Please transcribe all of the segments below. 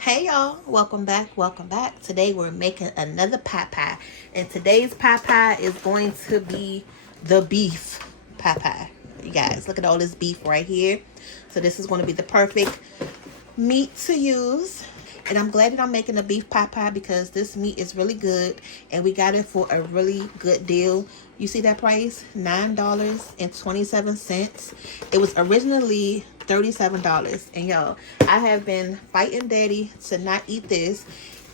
Hey y'all, welcome back, Today we're making another pot pie. And today's pot pie is going to be the beef pot pie. You guys, look at all this beef right here. So this is going to be the perfect meat to use. And I'm glad that I'm making a beef pot pie because this meat is really good. And we got it for a really good deal. You see that price? $9.27. It was originally $37. And y'all, I have been fighting Daddy to not eat this.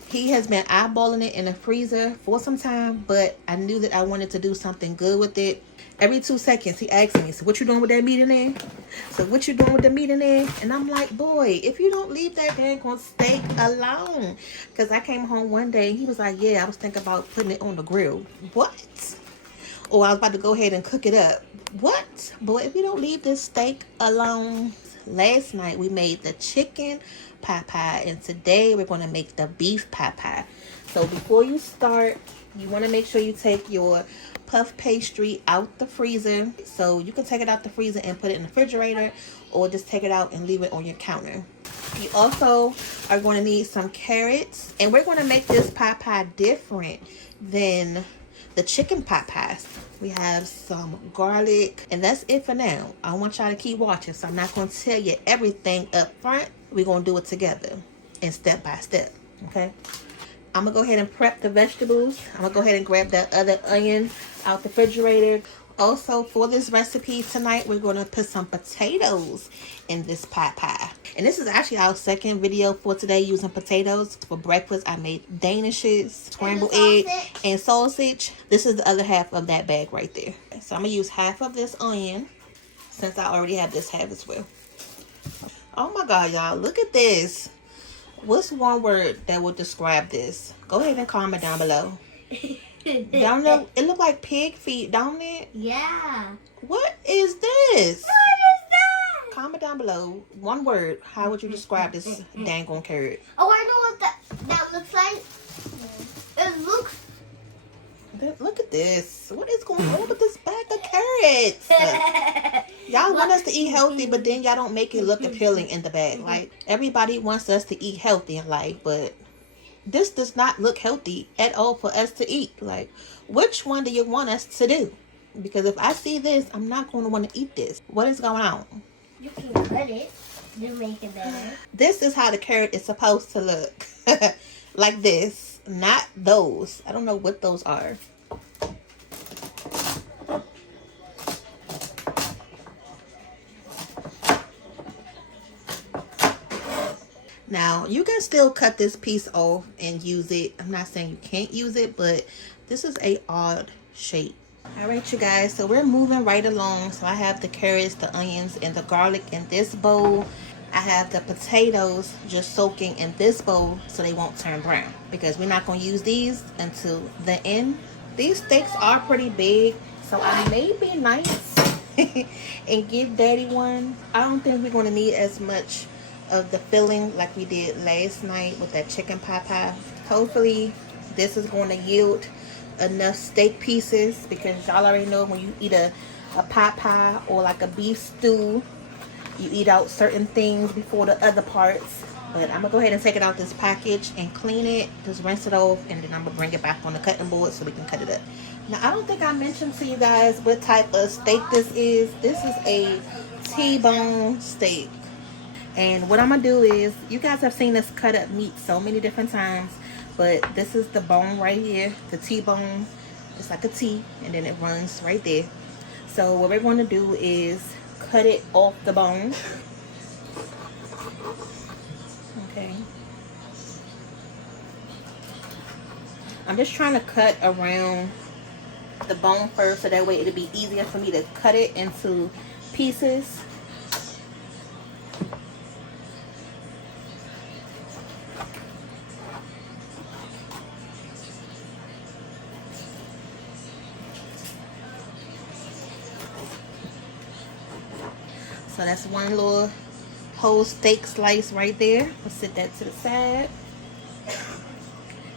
He has been eyeballing it in the freezer for some time, but I knew that I wanted to do something good with it. Every 2 seconds, he asks me, so what you doing with that meat in there? So what you doing with the meat in there? And I'm like, boy, if you don't leave that daggone steak alone. Because I came home one day, and he was like, yeah, I was thinking about putting it on the grill. What? Or I was about to go ahead and cook it up. What? Boy, if you don't leave this steak alone. Last night, we made the chicken pot pie, and today we're going to make the beef pot pie. So before you start, you want to make sure you take your puff pastry out the freezer. So you can take it out the freezer and put it in the refrigerator, or just take it out and leave it on your counter. You also are going to need some carrots, and we're going to make this pot pie different than the chicken pot pies. We have some garlic, and that's it for now. I want y'all to keep watching, so I'm not going to tell you everything up front. We're going to do it together and step by step, okay? I'm going to go ahead and prep the vegetables. I'm going to go ahead and grab that other onion out the refrigerator. Also, for this recipe tonight, we're going to put some potatoes in this pot pie. And this is actually our second video for today using potatoes. For breakfast, I made danishes, scrambled egg, and sausage. This is the other half of that bag right there. So I'm going to use half of this onion since I already have this half as well. Oh my God, y'all, look at this. What's one word that would describe this? Go ahead and comment down below. Y'all know, it look like pig feet, don't it? Yeah. What is this? What is that? Comment down below. One word. How would you describe this dang on carrot? Oh, I know what that looks like. It looks... Look at this. What is going on with this bag of carrots? Y'all want us to eat healthy, but then y'all don't make it look appealing in the bag. Like, everybody wants us to eat healthy in life, but this does not look healthy at all for us to eat. Like, which one do you want us to do? Because if I see this, I'm not going to want to eat this. What is going on? You can cut it to make it better. This is how the carrot is supposed to look. Like this. Not those. I don't know what those are. Now, you can still cut this piece off and use it. I'm not saying you can't use it, but this is a odd shape. All right, you guys, so we're moving right along. So I have the carrots, the onions, and the garlic in this bowl. I have the potatoes just soaking in this bowl so they won't turn brown, because we're not going to use these until the end. These steaks are pretty big, so I may be nice and give Daddy one. I don't think we're going to need as much of the filling like we did last night with that chicken pot pie. Hopefully this is going to yield enough steak pieces, because y'all already know when you eat a pot pie or like a beef stew, you eat out certain things before the other parts. But I'm gonna go ahead and take it out this package and clean it, just rinse it off, and then I'm gonna bring it back on the cutting board so we can cut it up. Now, I don't think I mentioned to you guys what type of steak this is. This is a T-bone steak. And what I'm going to do is, you guys have seen us cut up meat so many different times, but this is the bone right here, the T-bone. It's like a T, and then it runs right there. So what we're going to do is cut it off the bone. Okay. I'm just trying to cut around the bone first, so that way it'll be easier for me to cut it into pieces. So that's one little whole steak slice right there. We'll set that to the side.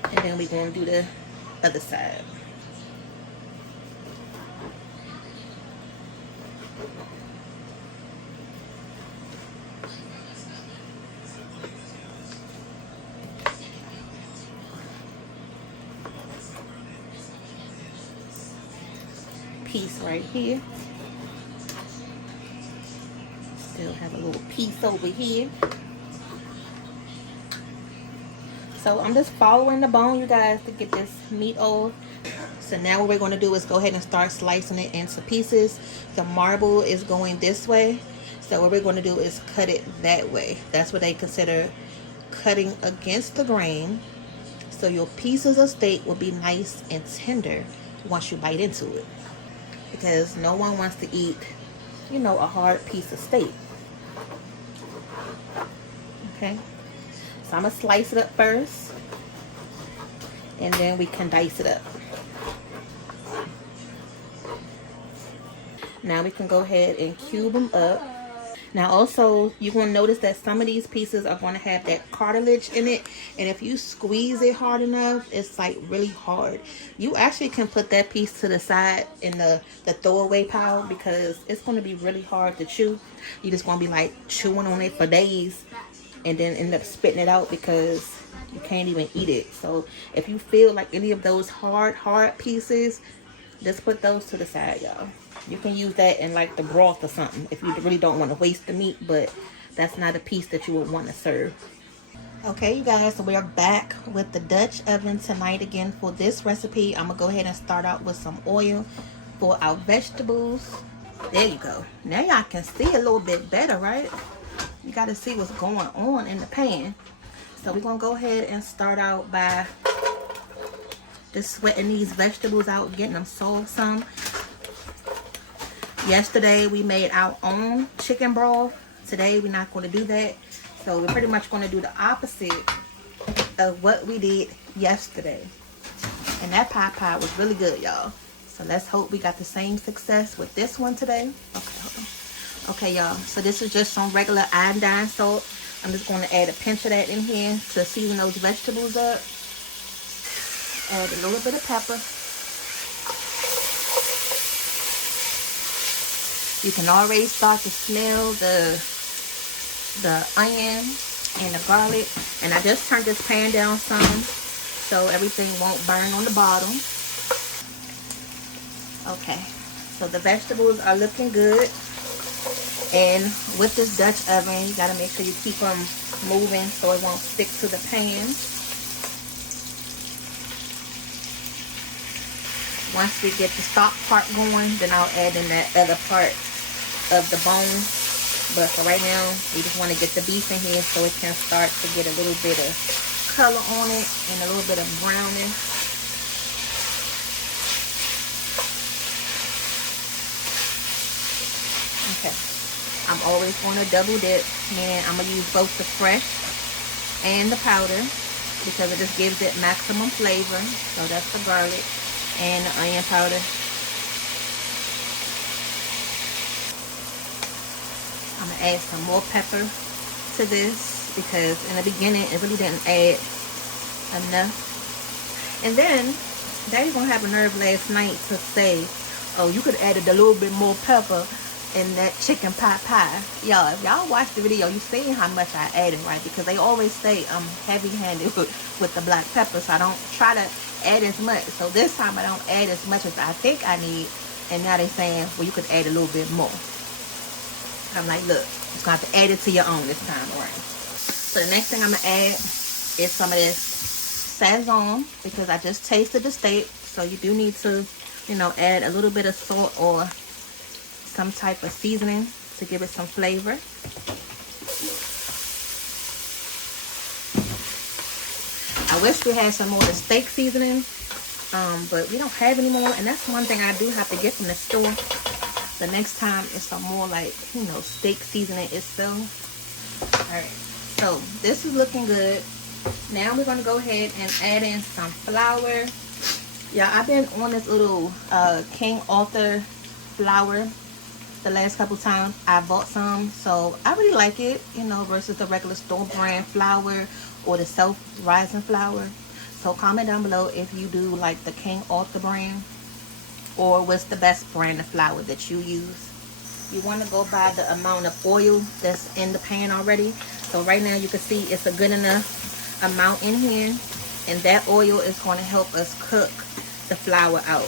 And then we're going to do the other side. piece right here. Still have a little piece over here. So I'm just following the bone, you guys, to get this meat off. So now what we're going to do is go ahead and start slicing it into pieces. The marble is going this way. So what we're going to do is cut it that way. That's what they consider cutting against the grain. So your pieces of steak will be nice and tender once you bite into it. Because no one wants to eat, you know, a hard piece of steak. Okay. So I'm going to slice it up first. And then we can dice it up. Now we can go ahead and cube them up. Now also, you're going to notice that some of these pieces are going to have that cartilage in it. And if you squeeze it hard enough, it's like really hard. You actually can put that piece to the side in the throwaway pile because it's going to be really hard to chew. You're just going to be like chewing on it for days and then end up spitting it out because you can't even eat it. So if you feel like any of those hard pieces, just put those to the side, y'all. You can use that in like the broth or something if you really don't want to waste the meat, but that's not a piece that you would want to serve. Okay, you guys, so we are back with the Dutch oven tonight again for this recipe. I'm going to go ahead and start out with some oil for our vegetables. There you go. Now y'all can see a little bit better, right? You got to see what's going on in the pan. So we're going to go ahead and start out by just sweating these vegetables out, getting them soft some. Yesterday we made our own chicken broth. Today we're not going to do that. So we're pretty much going to do the opposite of what we did yesterday. And that pie was really good, y'all. So let's hope we got the same success with this one today. Okay, hold on. Okay, y'all. So this is just some regular iodine salt. I'm just going to add a pinch of that in here to season those vegetables up. Add a little bit of pepper. You can already start to smell the onion and the garlic. And I just turned this pan down some so everything won't burn on the bottom. Okay, so the vegetables are looking good. And with this Dutch oven, you got to make sure you keep them moving so it won't stick to the pan. Once we get the stock part going, then I'll add in that other part of the bone. But for right now, we just want to get the beef in here so it can start to get a little bit of color on it and a little bit of browning. Okay, I'm always going to double dip, and I'm going to use both the fresh and the powder because it just gives it maximum flavor. So that's the garlic and the onion powder. I'm going to add some more pepper to this because in the beginning it really didn't add enough. And then Daddy's going to have a nerve last night to say, oh, you could have added a little bit more pepper in that chicken pot pie. Y'all, if y'all watch the video, you see how much I added, right? Because they always say I'm heavy-handed with the black pepper, so I don't try to add as much. So this time I don't add as much as I think I need. And now they're saying, well, you could add a little bit more. I'm like, look, you're going to have to add it to your own this time around. So the next thing I'm going to add is some of this Sazon because I just tasted the steak. So you do need to, you know, add a little bit of salt or some type of seasoning to give it some flavor. I wish we had some more of the steak seasoning, but we don't have any more. And that's one thing I do have to get from the store. The next time is some more like, you know, steak seasoning itself. Alright, so this is looking good. Now we're going to go ahead and add in some flour. Yeah, I've been on this little King Arthur flour the last couple times. I bought some, so I really like it, you know, versus the regular store brand flour or the self-rising flour. So comment down below if you do like the King Arthur brand, or what's the best brand of flour that you use. You want to go by the amount of oil that's in the pan already. So right now you can see it's a good enough amount in here, and that oil is going to help us cook the flour out.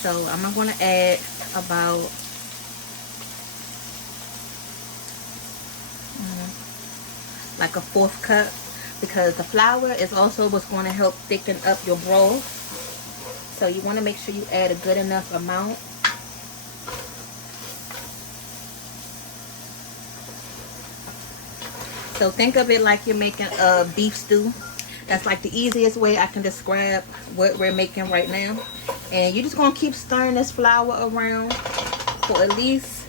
So I'm going to add about like a 1/4 cup, because the flour is also what's going to help thicken up your broth. So you want to make sure you add a good enough amount. So think of it like you're making a beef stew. That's like the easiest way I can describe what we're making right now. And you're just going to keep stirring this flour around for at least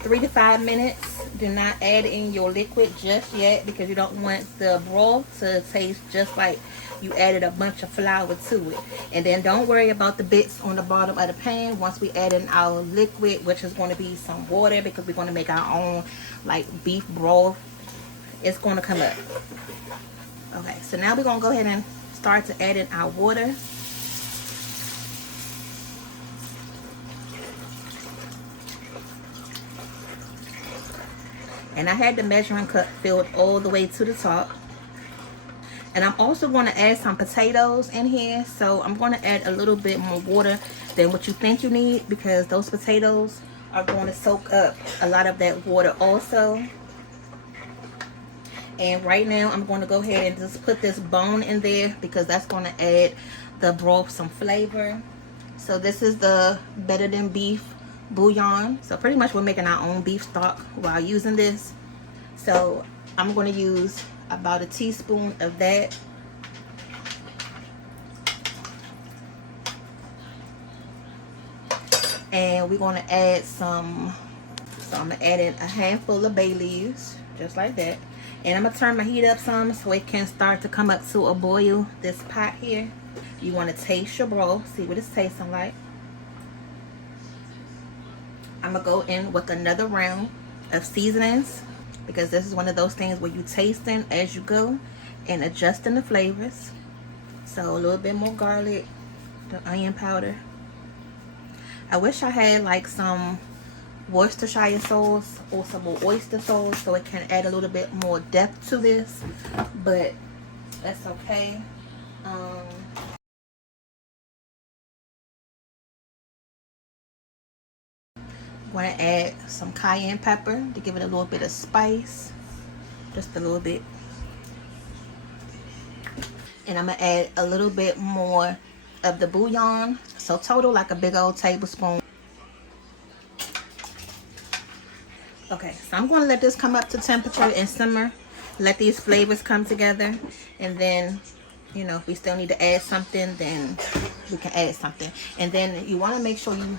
3 to 5 minutes. Do not add in your liquid just yet, because you don't want the broth to taste just like you added a bunch of flour to it. And then don't worry about the bits on the bottom of the pan once we add in our liquid, which is going to be some water, because we're going to make our own like beef broth. It's going to come up. Okay, so now we're going to go ahead and start to add in our water. And I had the measuring cup filled all the way to the top. And I'm also going to add some potatoes in here. So I'm going to add a little bit more water than what you think you need, because those potatoes are going to soak up a lot of that water also. And right now I'm going to go ahead and just put this bone in there, because that's going to add the broth some flavor. So this is the Better Than Beef bouillon. So pretty much we're making our own beef stock while using this. So I'm going to use about a teaspoon of that. And we're going to add some, so I'm going to add in a handful of bay leaves, just like that. And I'm going to turn my heat up some so it can start to come up to a boil, this pot here. You want to taste your broth, see what it's tasting like. I'm going to go in with another round of seasonings, because this is one of those things where you tasting as you go and adjusting the flavors. So a little bit more garlic, the onion powder. I wish I had like some Worcestershire sauce or some more oyster sauce, so it can add a little bit more depth to this, but that's okay. Want to add some cayenne pepper to give it a little bit of spice, just a little bit. And I'm gonna add a little bit more of the bouillon, so total like a big old tablespoon. Okay, so I'm going to let this come up to temperature and simmer. Let these flavors come together. And then, you know, if we still need to add something, then we can add something. And then you want to make sure you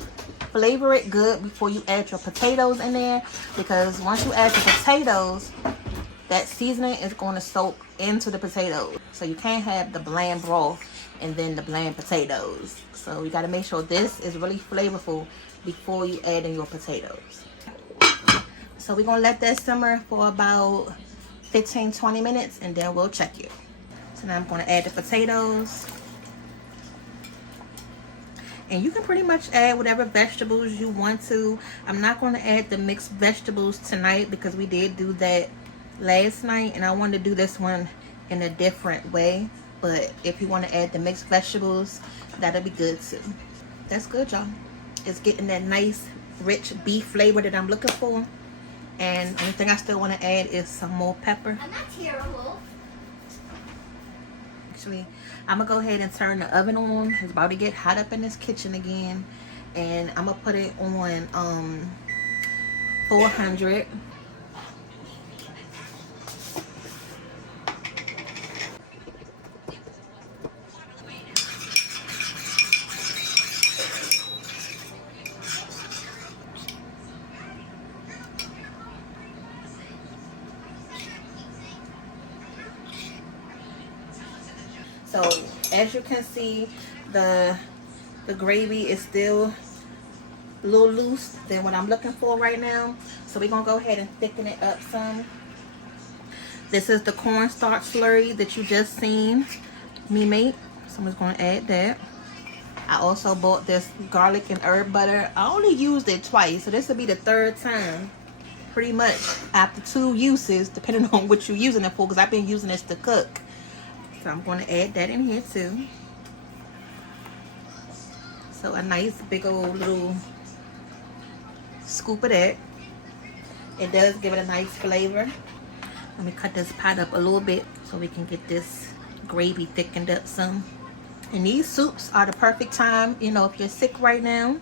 flavor it good before you add your potatoes in there. Because once you add your potatoes, that seasoning is going to soak into the potatoes. So you can't have the bland broth and then the bland potatoes. So you got to make sure this is really flavorful before you add in your potatoes. So we're going to let that simmer for about 15-20 minutes, and then we'll check it. So now I'm going to add the potatoes. And you can pretty much add whatever vegetables you want to. I'm not going to add the mixed vegetables tonight, because we did do that last night, and I wanted to do this one in a different way. But if you want to add the mixed vegetables, that'll be good too. That's good, y'all. It's getting that nice rich beef flavor that I'm looking for. And the only thing I still want to add is some more pepper. I'm not terrible. Actually, I'm going to go ahead and turn the oven on. It's about to get hot up in this kitchen again. And I'm going to put it on 400. So as you can see, the gravy is still a little loose than what I'm looking for right now. So we're gonna go ahead and thicken it up some. This is the cornstarch slurry that you just seen me make. So I'm just gonna add that. I also bought this garlic and herb butter. I only used it twice, so this will be the third time. Pretty much after 2 uses, depending on what you're using it for, because I've been using this to cook. So I'm going to add that in here too. So a nice big old little scoop of that. It does give it a nice flavor. Let me cut this pot up a little bit so we can get this gravy thickened up some. And these soups are the perfect time, you know, if you're sick right now.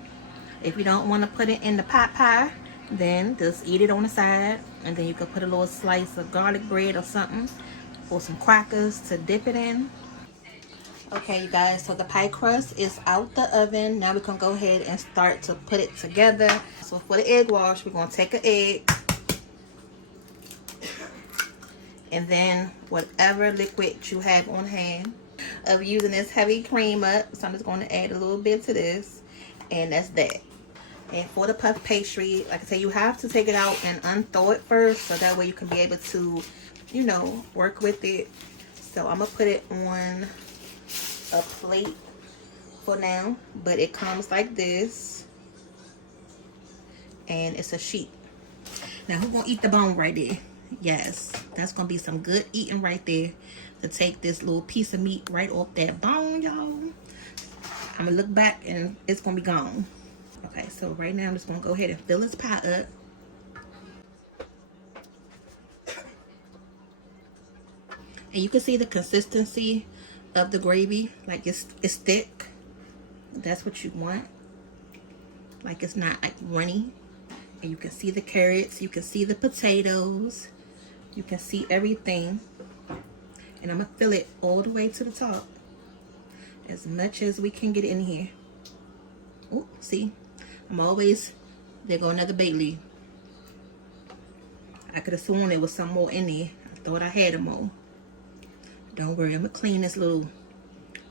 If you don't want to put it in the pot pie, then just eat it on the side. And then you can put a little slice of garlic bread or something, or some crackers to dip it in. Okay, you guys, so the pie crust is out the oven. Now we can go ahead and start to put it together. So for the egg wash, we're going to take an egg. And then whatever liquid you have on hand. Of using this heavy cream up, so I'm just going to add a little bit to this, and that's that. And for the puff pastry, like I said, you have to take it out and unthaw it first, so that way you can be able to, you know, work with it. So I'm gonna put it on a plate for now, but it comes like this, and it's a sheet. Now who's gonna eat the bone right there? Yes, that's gonna be some good eating right there, to take this little piece of meat right off that bone, y'all. I'm gonna look back and it's gonna be gone. Okay, so right now I'm just gonna go ahead and fill this pot up. And you can see the consistency of the gravy, like it's thick. That's what you want. Like it's not like runny. And you can see the carrots, you can see the potatoes, you can see everything. And I'm gonna fill it all the way to the top, as much as we can get in here. Oh, see, I'm always, there go another bay leaf. I could have sworn there was some more in there. I thought I had them all. Don't worry, I'm gonna clean this little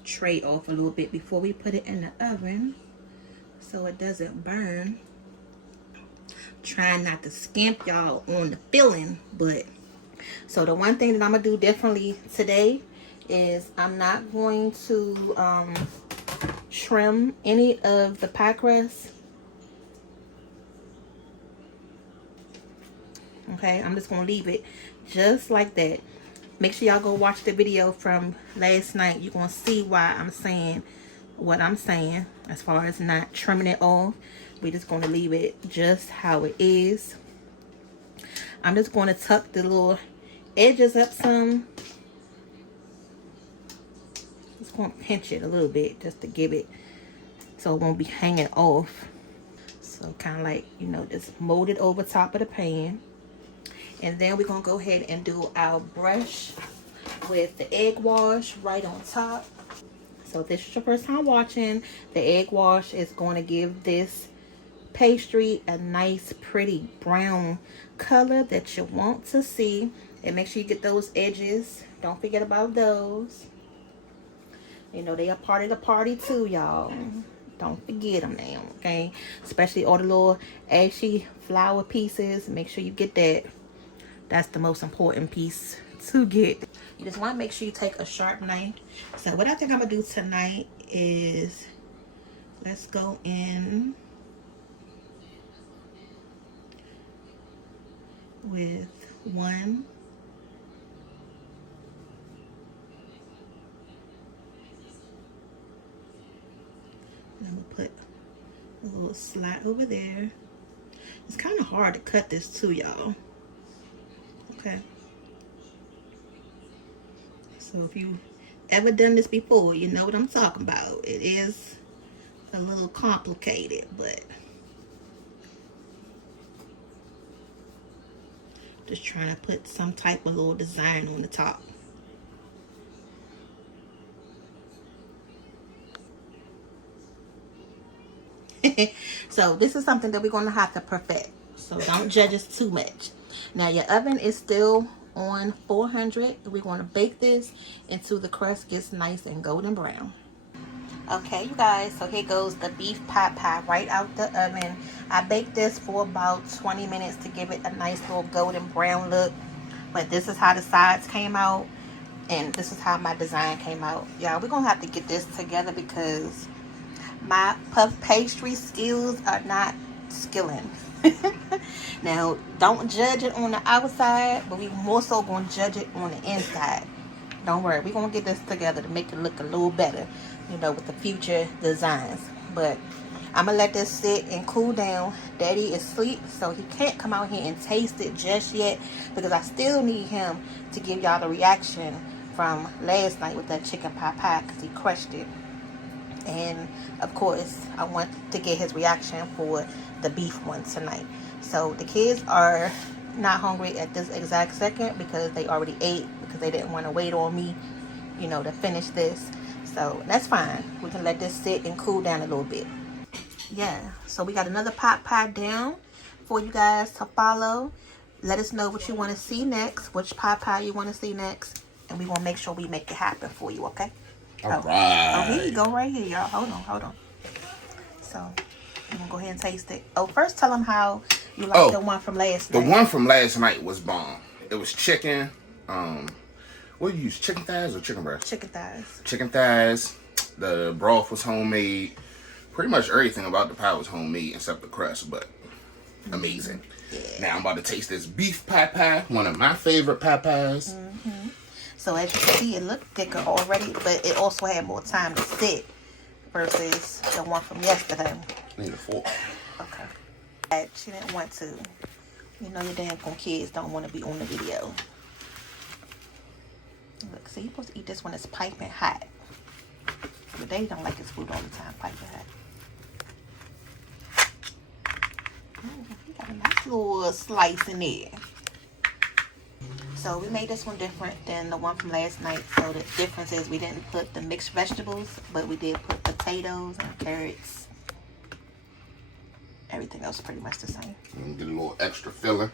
tray off a little bit before we put it in the oven, so it doesn't burn. Trying not to skimp y'all on the filling, but so the one thing that I'm gonna do differently today is I'm not going to trim any of the pie crust. Okay, I'm just gonna leave it just like that. Make sure y'all go watch the video from last night. You're gonna see why I'm saying what I'm saying as far as not trimming it off. We're just gonna leave it just how it is. I'm just gonna tuck the little edges up some. Just gonna pinch it a little bit just to give it so it won't be hanging off. So kind of like, you know, just mold it over top of the pan. And then we're gonna go ahead and do our brush with the egg wash right on top. So if this is your first time watching, the egg wash is going to give this pastry a nice pretty brown color that you want to see. And make sure you get those edges. Don't forget about those. You know, they are part of the party too, y'all. Don't forget them now, okay? Especially all the little ashy flour pieces. Make sure you get that. That's the most important piece to get. You just want to make sure you take a sharp knife. So what I think I'm going to do tonight is, let's go in with one. And I'm gonna put a little slot over there. It's kind of hard to cut this too, y'all. Okay. So if you ever done this before, you know what I'm talking about. It is a little complicated, but just trying to put some type of little design on the top. So this is something that we're going to have to perfect. So don't judge us too much. Now your oven is still on 400. We're going to bake this until the crust gets nice and golden brown. Okay, you guys, so here goes the beef pot pie right out the oven. I baked this for about 20 minutes to give it a nice little golden brown look. But this is how the sides came out, and this is how my design came out. Y'all, we're going to have to get this together because my puff pastry skills are not skilling. Now, don't judge it on the outside, but we more so going to judge it on the inside. Don't worry, we're going to get this together to make it look a little better, you know, with the future designs. But I'm gonna let this sit and cool down. Daddy is asleep, so he can't come out here and taste it just yet, because I still need him to give y'all the reaction from last night with that chicken pot pie, because he crushed it. And of course, I want to get his reaction for the beef one tonight. So the kids are not hungry at this exact second because they already ate, because they didn't want to wait on me, you know, to finish this. So that's fine. We can let this sit and cool down a little bit. Yeah, so we got another pot pie down for you guys to follow. Let us know what you want to see next, which pot pie you want to see next, and we want to make sure we make it happen for you, okay? All right. Oh, here you go, right here, y'all. Hold on. So, I'm going to go ahead and taste it. Oh, first tell them how you like the one from last night. The one from last night was bomb. It was chicken. What did you use? Chicken thighs or chicken breast? Chicken thighs. Chicken thighs. The broth was homemade. Pretty much everything about the pie was homemade except the crust, but amazing. Yeah. Now I'm about to taste this beef pot pie, one of my favorite pot pies. Mm-hmm. So as you can see, it looked thicker already, but it also had more time to sit versus the one from yesterday. I need a fork. Okay. She didn't want to. You know your damn kids don't want to be on the video. Look, see, you're supposed to eat this when it's piping hot. But they don't like his food all the time, piping hot. Oh, he got a nice little slice in there. So we made this one different than the one from last night. So the difference is we didn't put the mixed vegetables, but we did put potatoes and carrots. Everything else is pretty much the same. And get a little extra filling.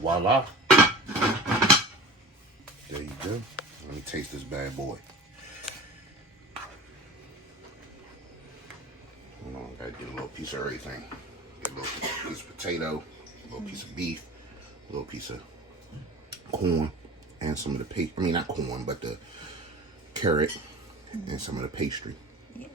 Voila. There you go. Let me taste this bad boy. Hold on, gotta get a little piece of everything. Get a little piece of potato, a little piece of beef, a little piece of corn, and some of the pastry. I mean, not corn, but the carrot and some of the pastry. Yeah.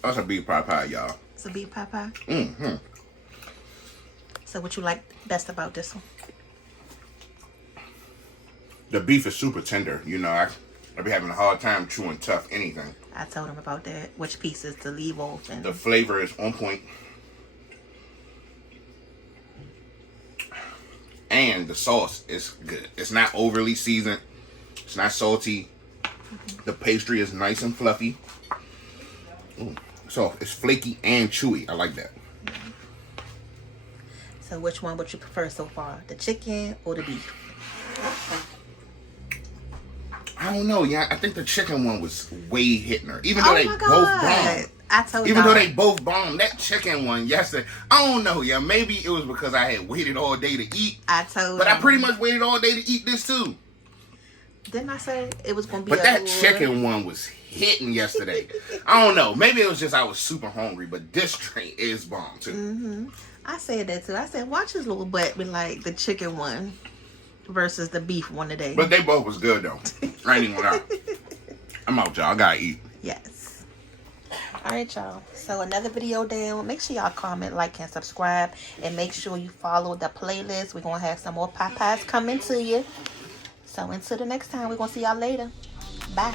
That's a beef pot pie, y'all. It's a beef pot pie? Mm-hmm. So what you like best about this one? The beef is super tender. You know, I be having a hard time chewing tough anything. I told him about that. Which pieces to leave off. And the flavor is on point. And the sauce is good. It's not overly seasoned. It's not salty. The pastry is nice and fluffy. So it's flaky and chewy. I like that. So which one would you prefer so far? The chicken or the beef? I don't know. Yeah, I think the chicken one was way hitting her. Even though they both bombed. I told you. Even though they both bombed, that chicken one yesterday, I don't know. Yeah, maybe it was because I had waited all day to eat. I told But I pretty much waited all day to eat this too. Didn't I say it was going to be But that chicken one was hitting yesterday. I don't know. Maybe it was just I was super hungry, but this train is bomb too. Mm-hmm. I said that too. I said, watch his little butt be like the chicken one versus the beef one today. But they both was good though. I ain't even out. I'm out, y'all. I gotta eat. Yes. All right, y'all. So another video down. Make sure y'all comment, like, and subscribe. And make sure you follow the playlist. We're going to have some more pot pies coming to you. So until the next time, we're going to see y'all later. Bye.